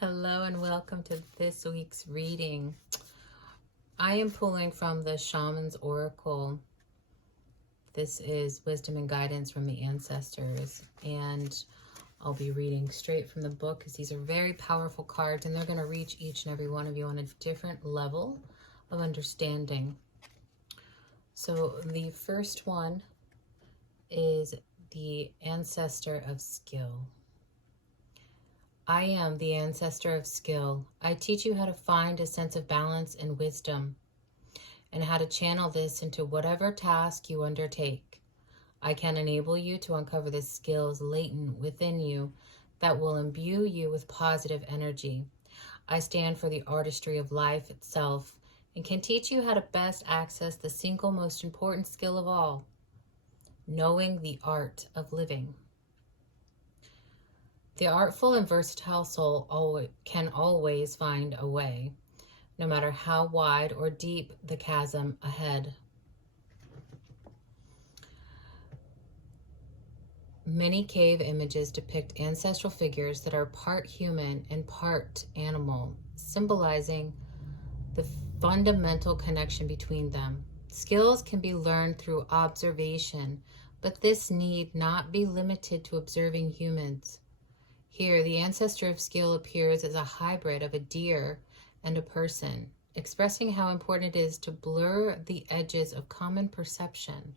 Hello and welcome to this week's reading. I am pulling from the Shaman's Oracle. This is wisdom and guidance from the ancestors, and I'll be reading straight from the book because these are very powerful cards and they're going to reach each and every one of you on a different level of understanding. So the first one is the Ancestor of Skill. I am the ancestor of skill. I teach you how to find a sense of balance and wisdom, and how to channel this into whatever task you undertake. I can enable you to uncover the skills latent within you that will imbue you with positive energy. I stand for the artistry of life itself and can teach you how to best access the single most important skill of all, knowing the art of living. The artful and versatile soul can always find a way, no matter how wide or deep the chasm ahead. Many cave images depict ancestral figures that are part human and part animal, symbolizing the fundamental connection between them. Skills can be learned through observation, but this need not be limited to observing humans. Here, the ancestor of skill appears as a hybrid of a deer and a person, expressing how important it is to blur the edges of common perception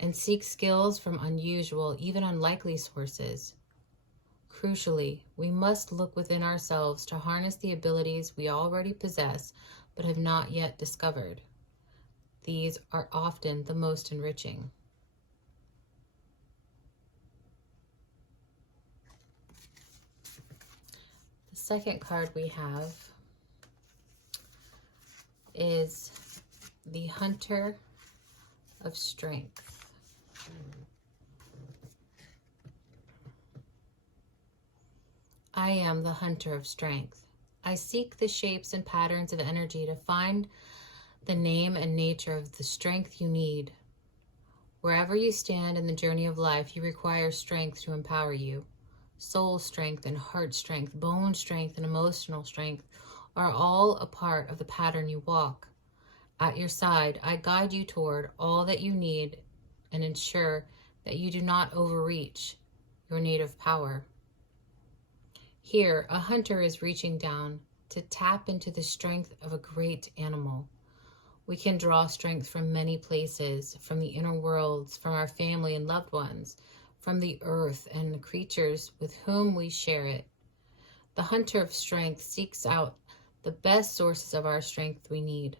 and seek skills from unusual, even unlikely sources. Crucially, we must look within ourselves to harness the abilities we already possess but have not yet discovered. These are often the most enriching. Second card we have is the Hunter of Strength. I am the Hunter of Strength. I seek the shapes and patterns of energy to find the name and nature of the strength you need. Wherever you stand in the journey of life, you require strength to empower you. Soul strength and heart strength, bone strength and emotional strength are all a part of the pattern you walk. At your side, I guide you toward all that you need and ensure that you do not overreach your native power. Here, a hunter is reaching down to tap into the strength of a great animal. We can draw strength from many places, from the inner worlds, from our family and loved ones, from the earth and the creatures with whom we share it. The Hunter of Strength seeks out the best sources of our strength we need,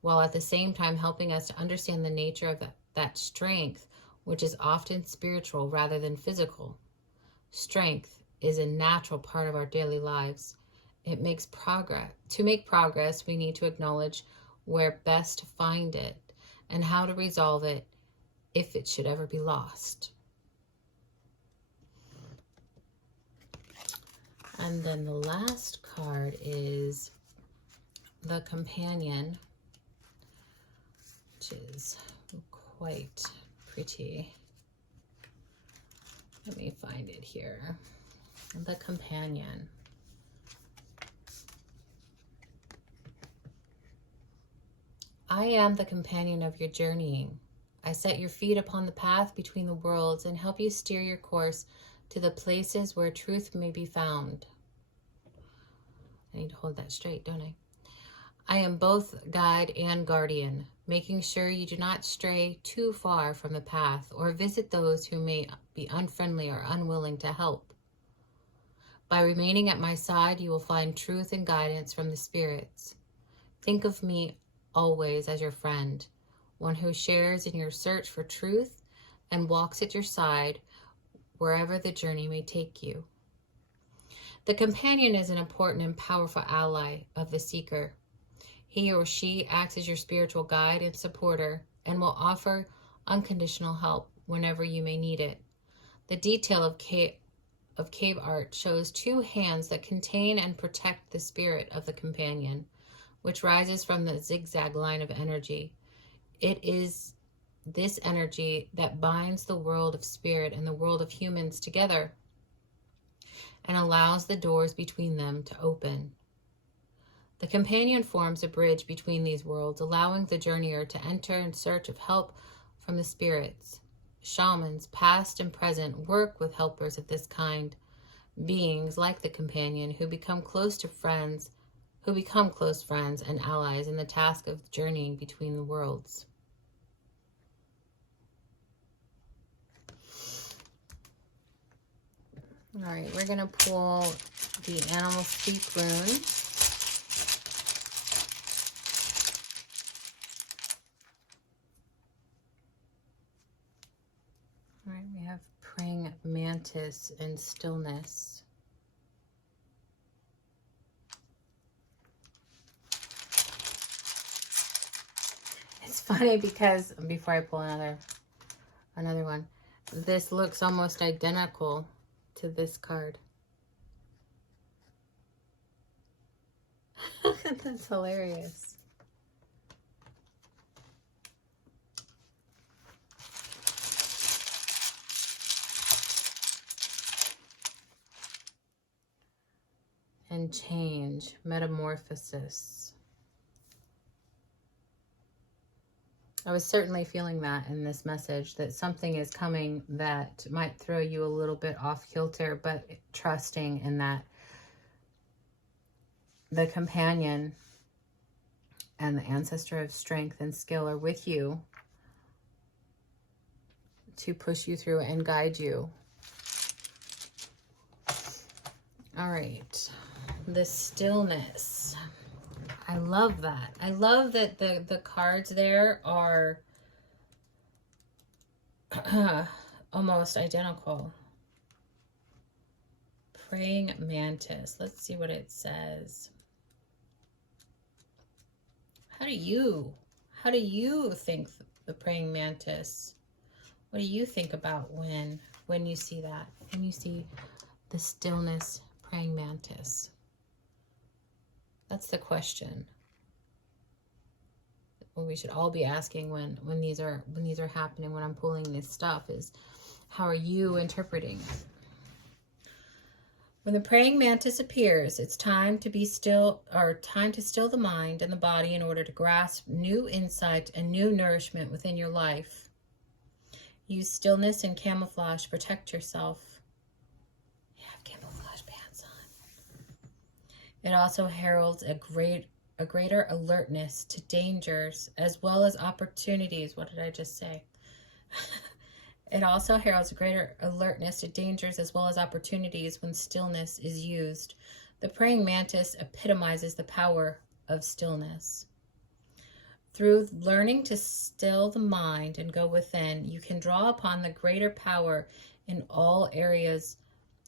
while at the same time helping us to understand the nature of that strength, which is often spiritual rather than physical. Strength is a natural part of our daily lives. It makes progress. To make progress, we need to acknowledge where best to find it and how to resolve it if it should ever be lost. And then the last card is the Companion, which is quite pretty. Let me find it here. The Companion. I am the companion of your journeying. I set your feet upon the path between the worlds and help you steer your course to the places where truth may be found. I need to hold that straight, don't I? I am both guide and guardian, making sure you do not stray too far from the path or visit those who may be unfriendly or unwilling to help. By remaining at my side, you will find truth and guidance from the spirits. Think of me always as your friend, one who shares in your search for truth and walks at your side wherever the journey may take you. The companion is an important and powerful ally of the seeker. He or she acts as your spiritual guide and supporter and will offer unconditional help whenever you may need it. The detail of cave art shows two hands that contain and protect the spirit of the companion, which rises from the zigzag line of energy. It is this energy that binds the world of spirit and the world of humans together. and allows the doors between them to open. The companion forms a bridge between these worlds, allowing the journeyer to enter in search of help from the spirits. Shamans, past and present, work with helpers of this kind, beings like the companion who become close friends and allies in the task of journeying between the worlds. All right, we're going to pull the Animal Speak rune. All right, we have Praying Mantis and Stillness. It's funny because, before I pull another one, this looks almost identical to this card. That's hilarious. And change, metamorphosis. I was certainly feeling that in this message, that something is coming that might throw you a little bit off kilter, but trusting in that the companion and the ancestor of strength and skill are with you to push you through and guide you. All right, the stillness. I love that. I love that the cards there are almost identical. Praying Mantis. Let's see what it says. How do you think the Praying Mantis? What do you think about when you see that? When you see the stillness, Praying Mantis? That's the question. What we should all be asking when these are happening, when I'm pulling this stuff, is how are you interpreting? When the praying mantis appears, it's time to be still, or time to still the mind and the body in order to grasp new insight and new nourishment within your life. Use stillness and camouflage to protect yourself. You have camouflage pants on. It also heralds a greater alertness to dangers as well as opportunities. What did I just say? It also heralds a greater alertness to dangers as well as opportunities when stillness is used. The praying mantis epitomizes the power of stillness. Through learning to still the mind and go within, you can draw upon the greater power in all areas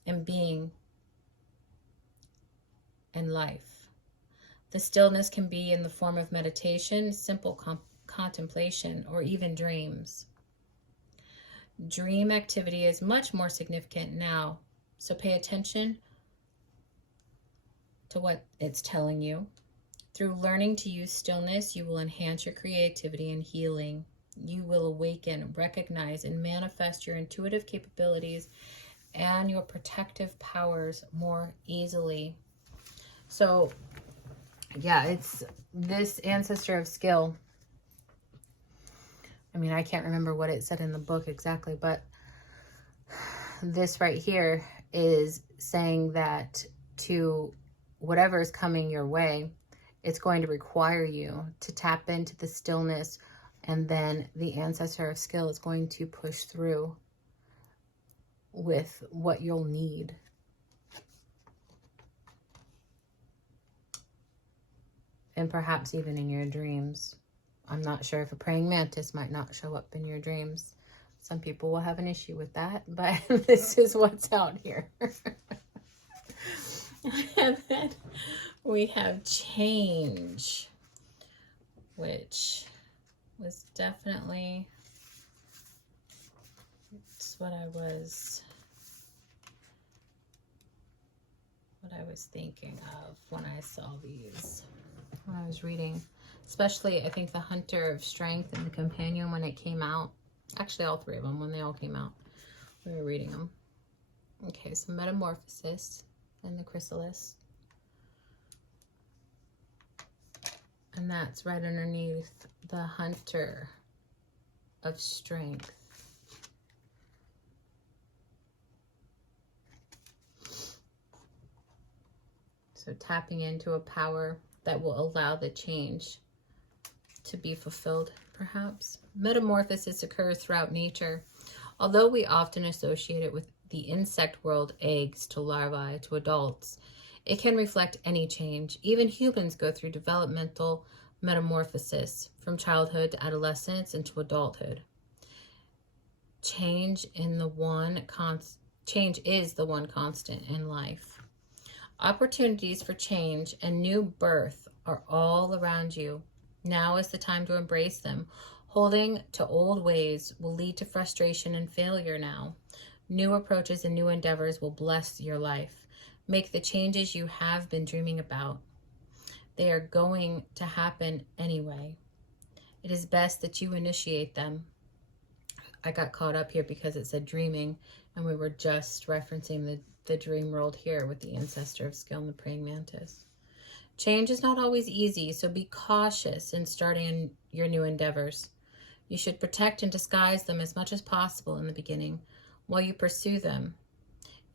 and being and life. The stillness can be in the form of meditation, simple contemplation, or even dreams. Dream activity is much more significant now, so pay attention to what it's telling you. Through learning to use stillness, you will enhance your creativity and healing. You will awaken, recognize, and manifest your intuitive capabilities and your protective powers more easily. So, yeah, it's this ancestor of skill. I mean, I can't remember what it said in the book exactly, but this right here is saying that to whatever is coming your way, it's going to require you to tap into the stillness, and then the ancestor of skill is going to push through with what you'll need. And perhaps even in your dreams. I'm not sure if a praying mantis might not show up in your dreams. Some people will have an issue with that, but this is what's out here. And then we have change, which was definitely, it's what I was thinking of when I saw these, when I was reading. Especially, I think the Hunter of Strength and the Companion when it came out. Actually, all three of them, when they all came out. We were reading them. Okay, so metamorphosis and the chrysalis. And that's right underneath the hunter of strength. So tapping into a power that will allow the change to be fulfilled, perhaps. Metamorphosis occurs throughout nature. Although we often associate it with the insect world, eggs to larvae to adults, it can reflect any change. Even humans go through developmental metamorphosis from childhood to adolescence into adulthood. Change is the one constant in life. Opportunities for change and new birth are all around you. Now is the time to embrace them. Holding to old ways will lead to frustration and failure now. New approaches and new endeavors will bless your life. Make the changes you have been dreaming about. They are going to happen anyway. It is best that you initiate them. I got caught up here because it said dreaming, and we were just referencing the dream world here with the ancestor of skill and the praying mantis. Change is not always easy, so be cautious in starting your new endeavors. You should protect and disguise them as much as possible in the beginning while you pursue them.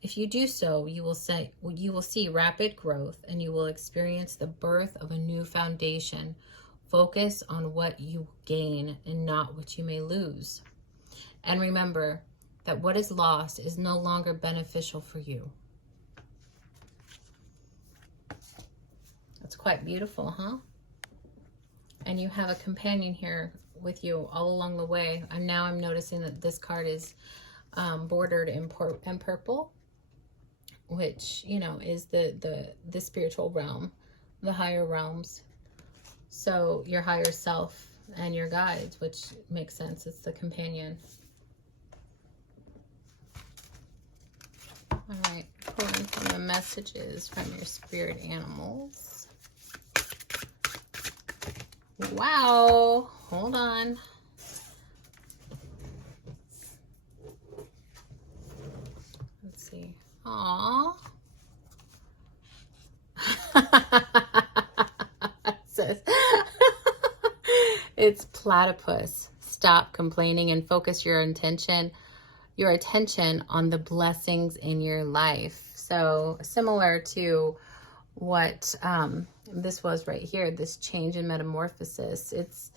If you do so, you will see rapid growth, and you will experience the birth of a new foundation. Focus on what you gain and not what you may lose. And remember that what is lost is no longer beneficial for you. That's quite beautiful, huh? And you have a companion here with you all along the way. And now I'm noticing that this card is bordered in purple, which, you know, is the spiritual realm, the higher realms. So your higher self and your guides, which makes sense. It's the companion. All right, pulling from the messages from your spirit animals. Wow, hold on. Let's see. Aww. It's platypus. Stop complaining and focus your attention on the blessings in your life. So similar to what this was right here, this change in metamorphosis. It's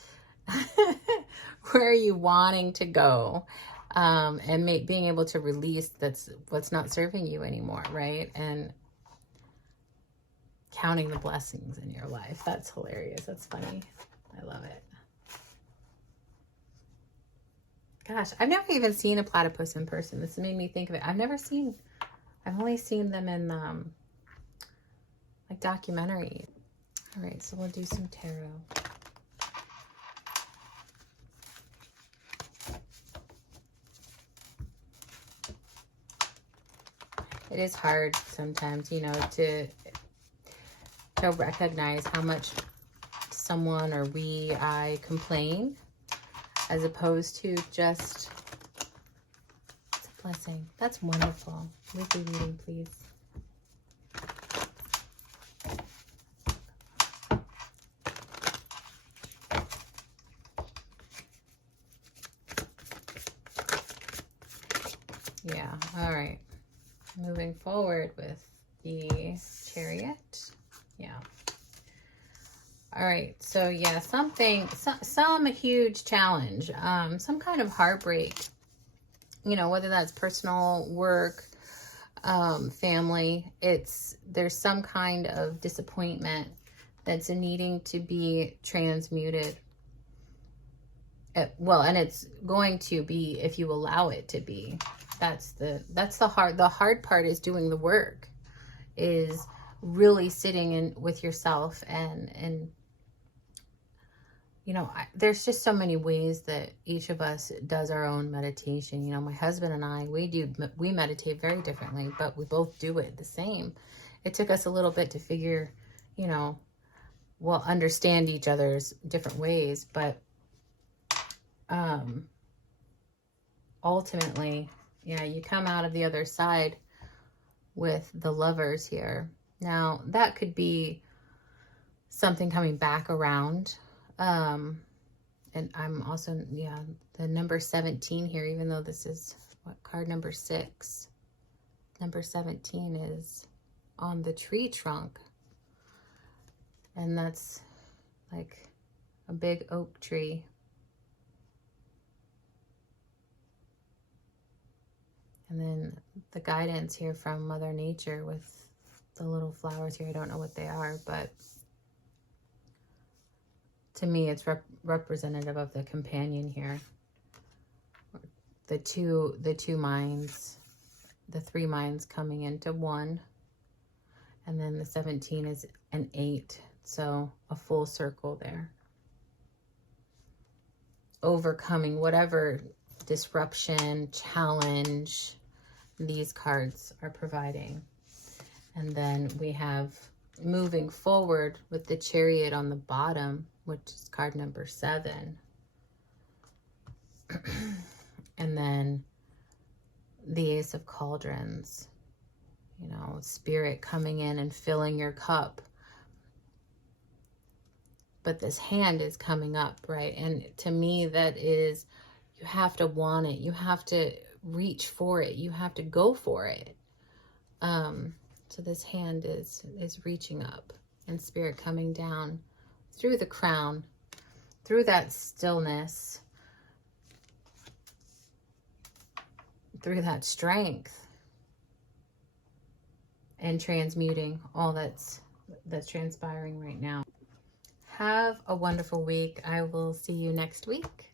where are you wanting to go? And being able to release that's what's not serving you anymore, right? And counting the blessings in your life. That's hilarious. That's funny. I love it. Gosh, I've never even seen a platypus in person. This made me think of it. I've only seen them in like documentaries. All right, so we'll do some tarot. It is hard sometimes, you know, to recognize how much someone or I complain, as opposed to just, it's a blessing. That's wonderful. Weekly reading, please. Yeah, all right. Moving forward with the Chariot. Yeah. All right, so yeah, some huge challenge, some kind of heartbreak, you know, whether that's personal, work, family, there's some kind of disappointment that's needing to be transmuted. Well, and it's going to be if you allow it to be. That's the hard part is doing the work, is really sitting in with yourself and you know, there's just so many ways that each of us does our own meditation. You know, my husband and I, we meditate very differently, but we both do it the same. It took us a little bit to figure, you know, understand each other's different ways, but ultimately, yeah, you come out of the other side with the Lovers here. Now, that could be something coming back around. And I'm also, yeah, the number 17 here, even though this is what, card number 6. Number 17 is on the tree trunk. And that's like a big oak tree. And then the guidance here from Mother Nature with the little flowers here. I don't know what they are, but to me, it's representative of the companion here. The two minds, the 3 minds coming into one. And then the 17 is an 8. So a full circle there. Overcoming whatever disruption, challenge these cards are providing. And then we have moving forward with the Chariot on the bottom, which is card number 7. And then the Ace of Cauldrons, you know, Spirit coming in and filling your cup. But this hand is coming up, right? And to me, that is, you have to want it. You have to reach for it. You have to go for it. So this hand is reaching up, and Spirit coming down through the crown, through that stillness, through that strength, and transmuting all that's transpiring right now. Have a wonderful week. I will see you next week.